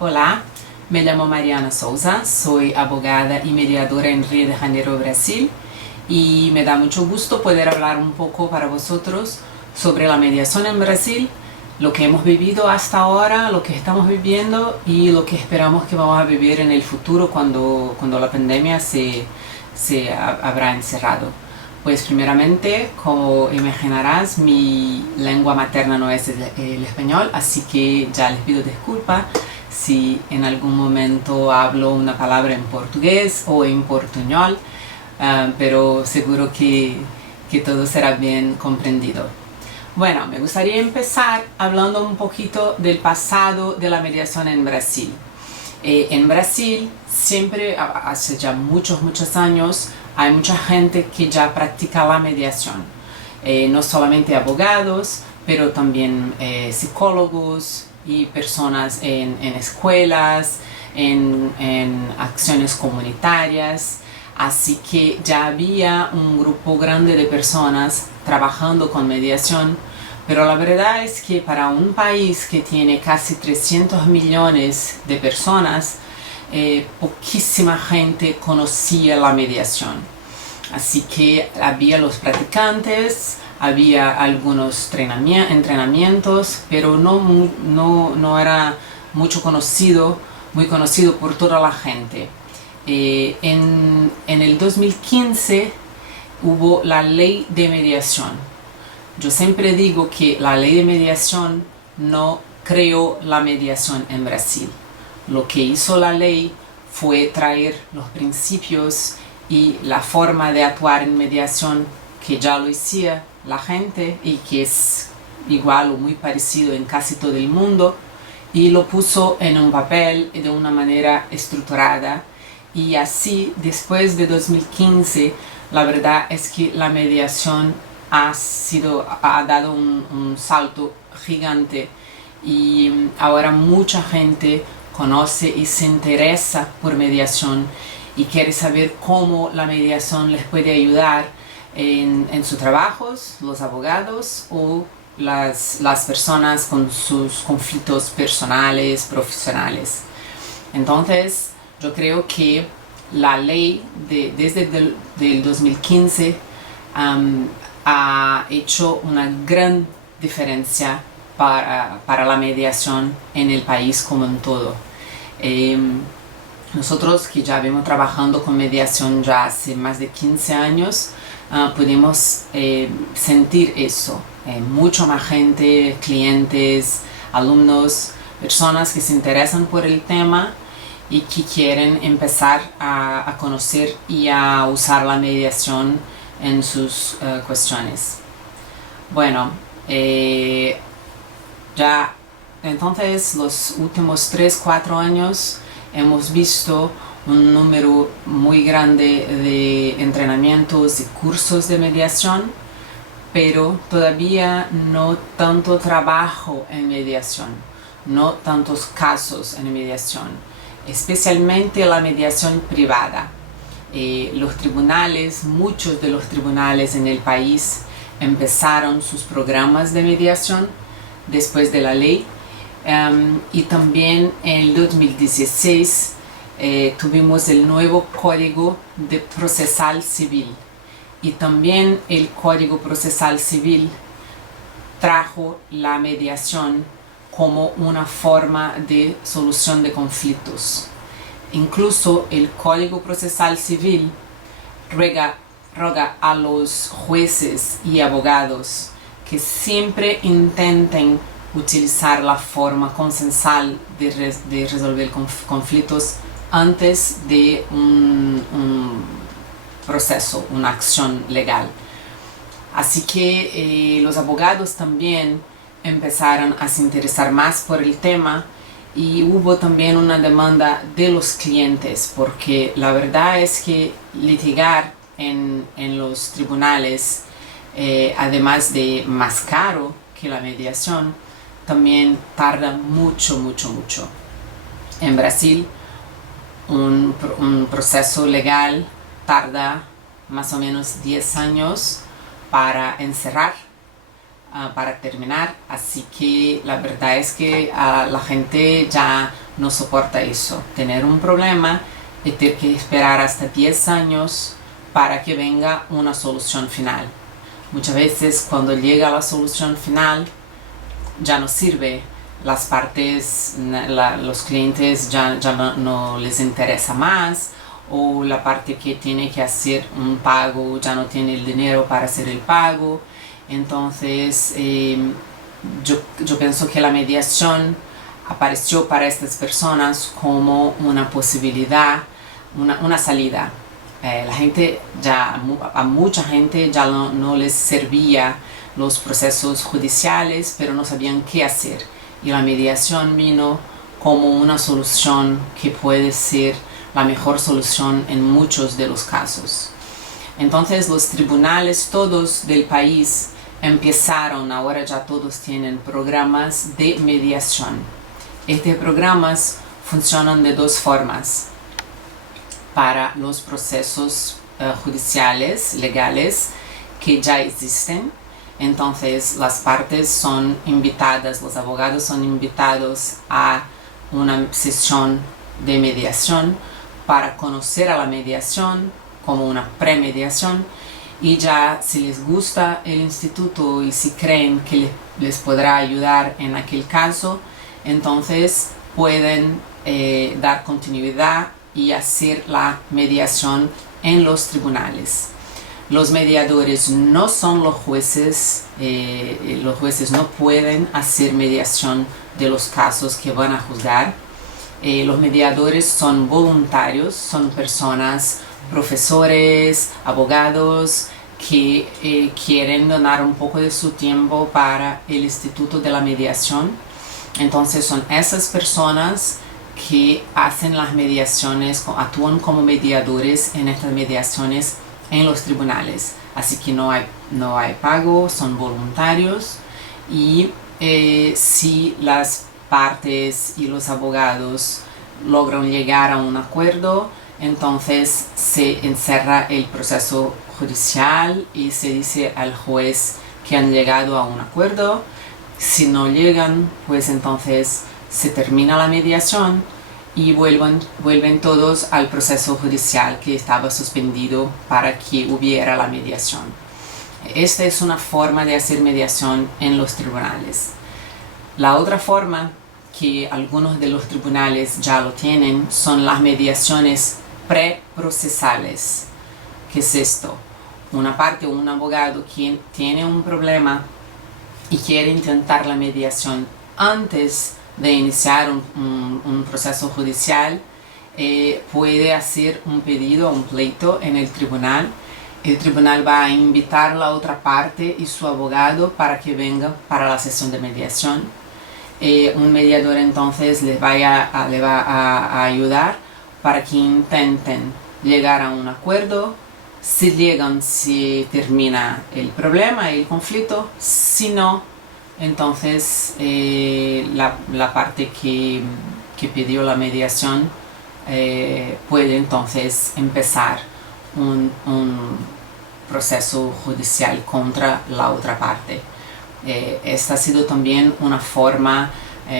Olá, me llamo Mariana Souza, soy abogada y mediadora en Río de Janeiro, Brasil, y me da mucho gusto poder hablar un poco para vosotros sobre la mediación en Brasil, lo que hemos vivido hasta ahora, lo que estamos viviendo y lo que esperamos que vamos a vivir en el futuro cuando la pandemia se habrá encerrado. Pues primeramente, como imaginarás, mi lengua materna no es el español, así que ya les pido disculpas si en algún momento hablo una palabra en portugués o en portuñol, pero seguro que todo será bien comprendido. Bueno, me gustaría empezar hablando un poquito del pasado de la mediación en Brasil. En Brasil, siempre, hace ya muchos años, hay mucha gente que ya practica la mediación. No solamente abogados, pero también psicólogos y personas en escuelas, en acciones comunitarias. Así que ya había un grupo grande de personas trabajando con mediación, pero la verdad es que para un país que tiene casi 300 millones de personas, poquísima gente conocía la mediación. Así que había los practicantes, había algunos entrenamientos, pero no era muy conocido por toda la gente. En el 2015 hubo la ley de mediación. Yo siempre digo que la ley de mediación no creó la mediación en Brasil. Lo que hizo la ley fue traer los principios y la forma de actuar en mediación que ya lo hacía la gente y que es igual o muy parecido en casi todo el mundo, y lo puso en un papel de una manera estructurada. Y así, después de 2015, la verdad es que la mediación ha dado un salto gigante, y ahora mucha gente conoce y se interesa por mediación y quiere saber cómo la mediación les puede ayudar en sus trabajos, los abogados o las personas con sus conflictos personales, profesionales. Entonces, yo creo que la ley desde el 2015 ha hecho una gran diferencia para la mediación en el país como en todo. Nosotros que ya venimos trabajando con mediación ya hace más de 15 años, pudimos sentir eso. Mucha más gente, clientes, alumnos, personas que se interesan por el tema y que quieren empezar a conocer y a usar la mediación en sus cuestiones. Bueno, ya entonces los últimos 3-4 años hemos visto un número muy grande de entrenamientos y cursos de mediación, pero todavía no tanto trabajo en mediación, no tantos casos en mediación, especialmente la mediación privada. Los tribunales, muchos de los tribunales en el país empezaron sus programas de mediación después de la ley, y también en el 2016 tuvimos el nuevo Código Procesal Civil, y también el Código Procesal Civil trajo la mediación como una forma de solución de conflictos. Incluso el Código Procesal Civil roga a los jueces y abogados que siempre intenten utilizar la forma consensual de resolver conflictos antes de un proceso, una acción legal. Así que los abogados también empezaron a se interesar más por el tema, y hubo también una demanda de los clientes, porque la verdad es que litigar en los tribunales, además de más caro que la mediación, también tarda mucho. En Brasil, un proceso legal tarda más o menos 10 años para encerrar, para terminar. Así que la verdad es que la gente ya no soporta eso, tener un problema y tener que esperar hasta 10 años para que venga una solución final. Muchas veces cuando llega la solución final ya no sirve, las partes, los clientes ya no les interesa más, o la parte que tiene que hacer un pago ya no tiene el dinero para hacer el pago. Entonces yo pienso que la mediación apareció para estas personas como una posibilidad, una salida. La gente ya, a mucha gente ya no les servía los procesos judiciales, pero no sabían qué hacer. Y la mediación vino como una solución que puede ser la mejor solución en muchos de los casos. Entonces los tribunales todos del país empezaron, ahora ya todos tienen programas de mediación. Estos programas funcionan de dos formas. Para los procesos judiciales, legales, que ya existen. Entonces las partes son invitadas, los abogados son invitados a una sesión de mediación para conocer a la mediación como una premediación, y ya si les gusta el instituto y si creen que les podrá ayudar en aquel caso, entonces pueden dar continuidad y hacer la mediación en los tribunales. Los mediadores no son los jueces no pueden hacer mediación de los casos que van a juzgar. Los mediadores son voluntarios, son personas, profesores, abogados, que quieren donar un poco de su tiempo para el Instituto de la Mediación. Entonces son esas personas que hacen las mediaciones, actúan como mediadores en estas mediaciones en los tribunales. Así que no hay pago, son voluntarios, y si las partes y los abogados logran llegar a un acuerdo, entonces se encerra el proceso judicial y se dice al juez que han llegado a un acuerdo. Si no llegan, pues entonces se termina la mediación y vuelven todos al proceso judicial que estaba suspendido para que hubiera la mediación. Esta es una forma de hacer mediación en los tribunales. La otra forma, que algunos de los tribunales ya lo tienen, son las mediaciones preprocesales. ¿Qué es esto? Una parte o un abogado quien tiene un problema y quiere intentar la mediación antes de iniciar un proceso judicial, puede hacer un pedido, un pleito en el tribunal. El tribunal va a invitar a la otra parte y su abogado para que venga para la sesión de mediación. Un mediador entonces le va a ayudar para que intenten llegar a un acuerdo. Si llegan, se termina el problema, el conflicto. Si no, entonces la parte que pidió la mediación puede entonces empezar un proceso judicial contra la otra parte. Esta ha sido también una forma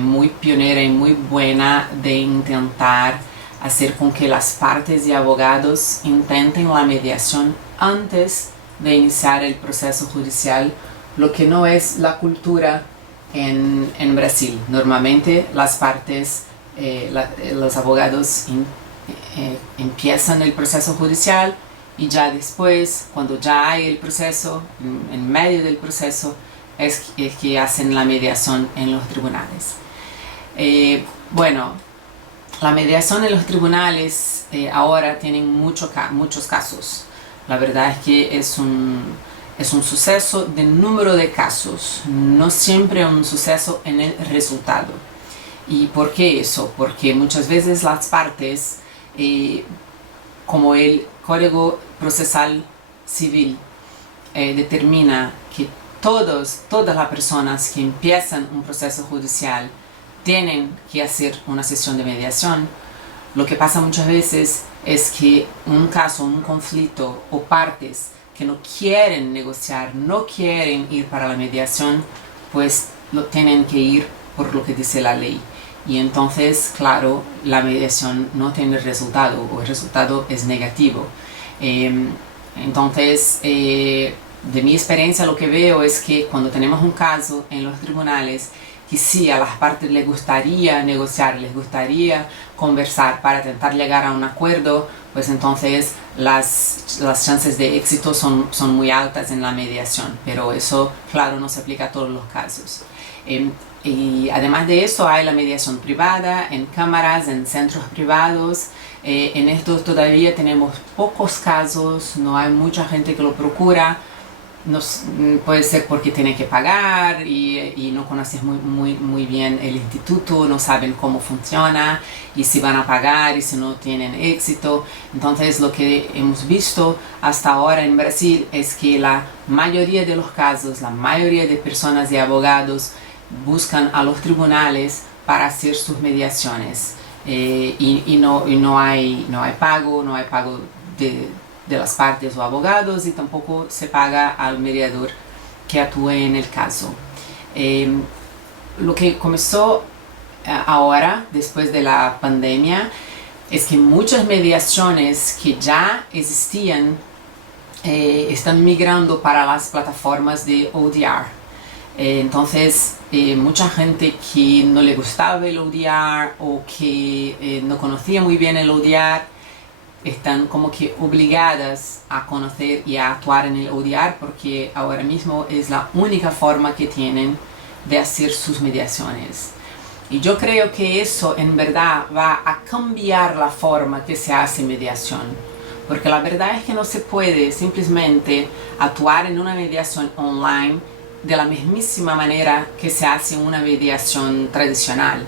muy pionera y muy buena de intentar hacer con que las partes y abogados intenten la mediación antes de iniciar el proceso judicial, lo que no es la cultura en Brasil. Normalmente las partes, los abogados empiezan el proceso judicial y ya después, cuando ya hay el proceso, en medio del proceso, es que hacen la mediación en los tribunales. Bueno, la mediación en los tribunales ahora tienen muchos casos. La verdad es que es un suceso de número de casos, no siempre un suceso en el resultado. ¿Y por qué eso? Porque muchas veces las partes, como el Código Procesal Civil determina que todas las personas que empiezan un proceso judicial tienen que hacer una sesión de mediación, lo que pasa muchas veces es que un caso, un conflicto o partes que no quieren negociar, no quieren ir para la mediación, pues lo tienen que ir por lo que dice la ley. y entonces, claro, la mediación no tiene resultado o el resultado es negativo. Entonces, de mi experiencia lo que veo es que cuando tenemos un caso en los tribunales, que sí, a las partes les gustaría negociar, les gustaría conversar para intentar llegar a un acuerdo, pues entonces las chances de éxito son muy altas en la mediación, pero eso, claro, no se aplica a todos los casos. Y además de eso hay la mediación privada, en cámaras, en centros privados. En esto todavía tenemos pocos casos, no hay mucha gente que lo procura. No, puede ser porque tienen que pagar y no conoces muy bien el instituto, no saben cómo funciona y si van a pagar y si no tienen éxito. Entonces lo que hemos visto hasta ahora en Brasil es que la mayoría de los casos, la mayoría de personas y abogados buscan a los tribunales para hacer sus mediaciones y no hay pago, no hay pago de las partes o abogados y tampoco se paga al mediador que actúe en el caso. Lo que comenzó ahora, después de la pandemia, es que muchas mediaciones que ya existían están migrando para las plataformas de ODR. Entonces, mucha gente que no le gustaba el ODR o que no conocía muy bien el ODR, están como que obligadas a conocer y a actuar en el ODR porque ahora mismo es la única forma que tienen de hacer sus mediaciones. Y yo creo que eso en verdad va a cambiar la forma que se hace mediación, porque la verdad es que no se puede simplemente actuar en una mediación online de la mismísima manera que se hace en una mediación tradicional.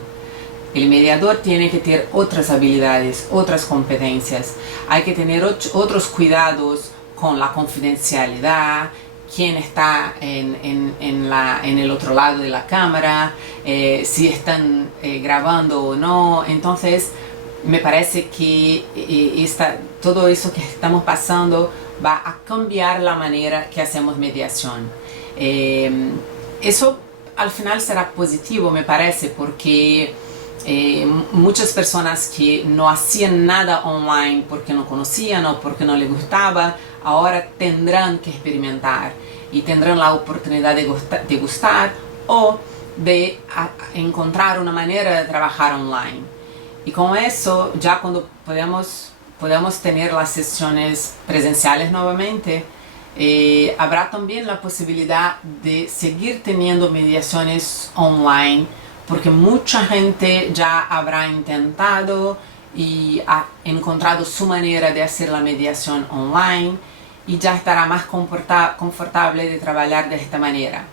El mediador tiene que tener otras habilidades, otras competencias. Hay que tener otros cuidados con la confidencialidad, quién está en el otro lado de la cámara, si están grabando o no. Entonces, me parece que todo eso que estamos pasando va a cambiar la manera que hacemos mediación. Eso al final será positivo, me parece, porque muchas personas que no hacían nada online porque no conocían o porque no les gustaba, ahora tendrán que experimentar y tendrán la oportunidad de gustar o de encontrar una manera de trabajar online. Y con eso, ya cuando podamos tener las sesiones presenciales nuevamente, habrá también la posibilidad de seguir teniendo mediaciones online, porque mucha gente ya habrá intentado y ha encontrado su manera de hacer la mediación online y ya estará más confortable de trabajar de esta manera.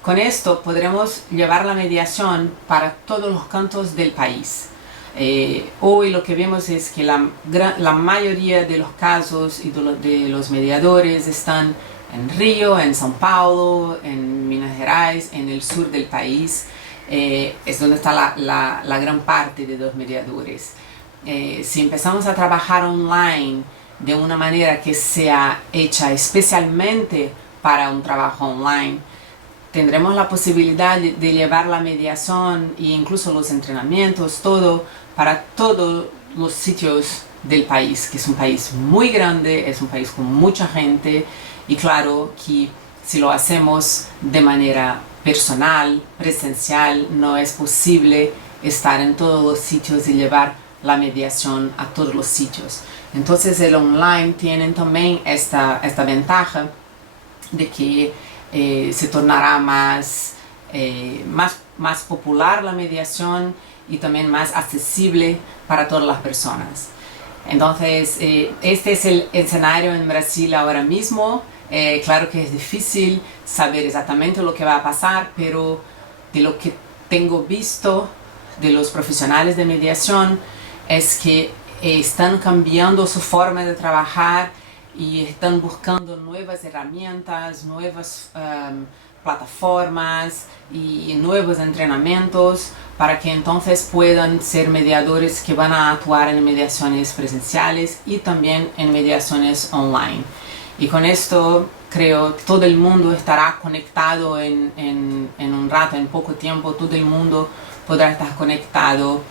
Con esto podremos llevar la mediación para todos los cantos del país. Hoy lo que vemos es que la mayoría de los casos y de los mediadores están en Río, en São Paulo, en Minas Gerais, en el sur del país. Es donde está la gran parte de los mediadores. Si empezamos a trabajar online de una manera que sea hecha especialmente para un trabajo online, tendremos la posibilidad de llevar la mediación e incluso los entrenamientos, todo para todos los sitios del país, que es un país muy grande, es un país con mucha gente y claro que si lo hacemos de manera personal, presencial, no es posible estar en todos los sitios y llevar la mediación a todos los sitios. Entonces el online tiene también esta ventaja de que se tornará más popular la mediación y también más accesible para todas las personas. Entonces este es el escenario en Brasil ahora mismo. Claro que es difícil saber exactamente lo que va a pasar, pero de lo que tengo visto de los profesionales de mediación es que están cambiando su forma de trabajar y están buscando nuevas herramientas, nuevas plataformas y nuevos entrenamientos para que entonces puedan ser mediadores que van a actuar en mediaciones presenciales y también en mediaciones online. Y con esto creo que todo el mundo estará conectado en un rato, en poco tiempo, todo el mundo podrá estar conectado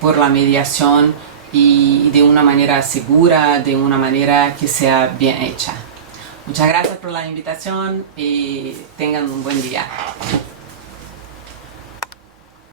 por la mediación y de una manera segura, de una manera que sea bien hecha. Muchas gracias por la invitación y tengan un buen día.